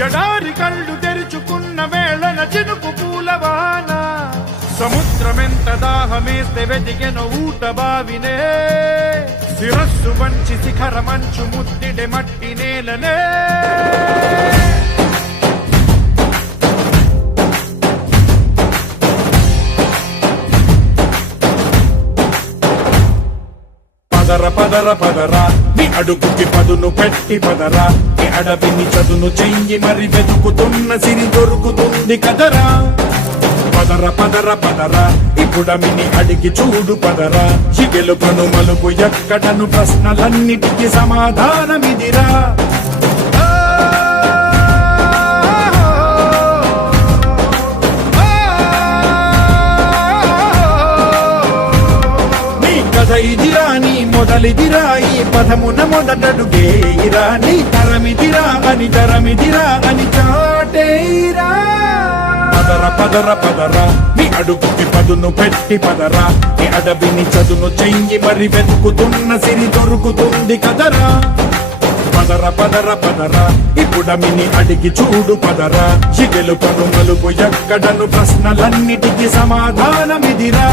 ఎడారి కళ్ళు తెరుచుకున్న వేళన చినుకు పూలవాన సముద్రమెంత దాహమేస్తే వెతికెను ఊట బావినే శిరస్సు వంచి శిఖర మంచు ముద్దిడే మట్టి నేలనే పదర పదర పదరా నీ అడుగుకి పదును పెట్టి పదరా నీ అడవిని చదును చెయ్యి మరి వెతుకుతున్న సిరి దొరుకుతుంది కదరా పదర పదర పదరా ఇప్పుడమిని అడిగి చూడు పదరా చిగెలుపను మలుపు ఎక్కడను ప్రశ్నలన్నిటికీ సమాధానమిదిరా ఇదిరా నీ మొదలిదిరా ఈ పదమున మొదటడుగేయిరా నీ తరమిదిరా అని చాటేరా పదర పదర పదరా నీ అడుగుకి పదును పెట్టి పదరా నీ అడవిని చదును చెయ్యి మరి వెతుకుతున్న సిరి దొరుకుతుంది కదరా పదర పదర పదరా ఇప్పుడమిని అడిగి చూడు పదరా చిగెలు పను మలుపు ఎక్కడను ప్రశ్నలన్నిటికీ సమాధానమిదిరా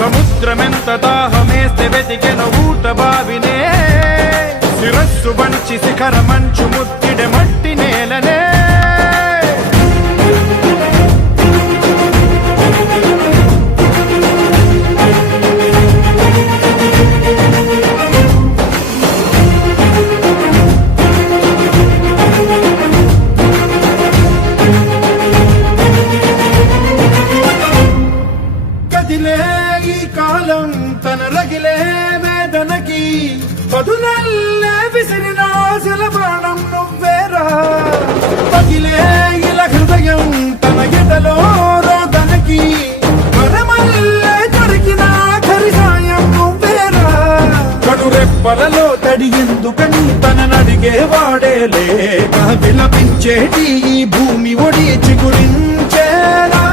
సముద్రమెంత దాహమేస్తే వెతికెను ఊట బావినే శిరస్సు వంచి శిఖర మంచు ముద్దిడే మట్టి నేలనే ఈ కాలం తన రగిలే వేదనకి పదునల్లే విసిరిన ఆశల బాణం నువ్వేరా పగిలే ఇలా హృదయం తన ఎదలో రోదనకి వరమల్లే దొరికిన ఆఖరి సాయం నువ్వేరా కడురెప్పలలో తడి ఎందుకని తననడిగే వాడే లేక విలపించేటి ఈ భూమి ఒడి చిగురించేరా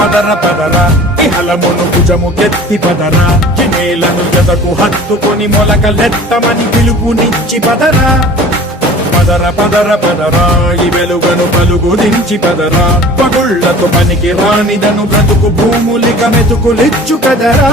పదర పదరా ఇహలమును భుజము కెత్తి పదరా నేలను ఎదకు హత్తుకొని మొలకలెత్తమని పిలుపునిచ్చి పదరా పదర పదర పదరా ఈ వెలుగను పలుగు దించి పదరా పగుళ్లతో పనికి రానిదను బ్రతుకు భూములిక మెతుకులిచ్చు కదరా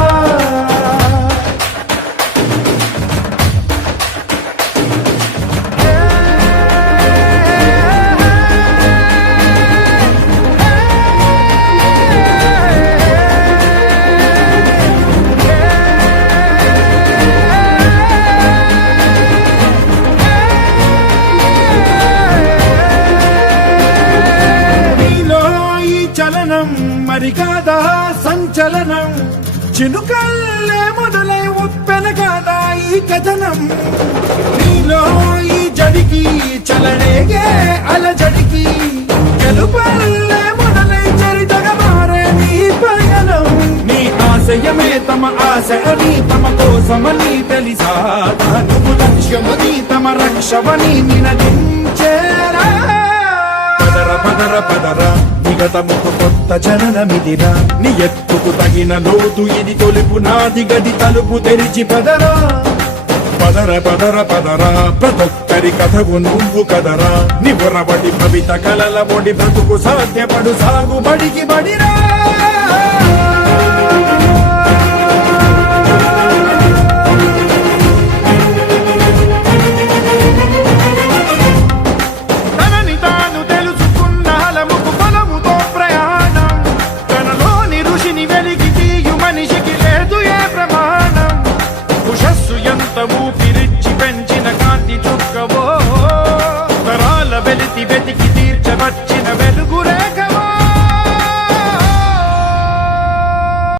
మరి కాదా సంచలనం చినుకల్లే మొదలై ఉప్పెన కాదా ఈ కథనం నీలో ఈ జడికి చలనేగే అలజడికి గెలుపల్లే మొదలై చరితగా మారే నీ పయనం నీ ఆశయమే తమ ఆశ అని తమ కోసమని తెలిసా నువ్వు లక్ష్యమని తమ రక్షమని నినదించేరా పదర పదర పదరా విగతముకు కొత్త జననమిదిరా నీ ఎత్తుకు తగిన లోతు ఇది తొలుపు నాది గది తలుపు తెరిచి పదరా పదర పదర పదరా ప్రతొక్కరి కథకు నువ్వు కదరా నిబురబడి భవిత కలల బొడి బ్రతుకు సాధ్యపడు సాగుబడికి బడిరా ఊపిరిచ్చి పెంచిన కాంతి చుక్కవో తరాల వెలితి వెతికి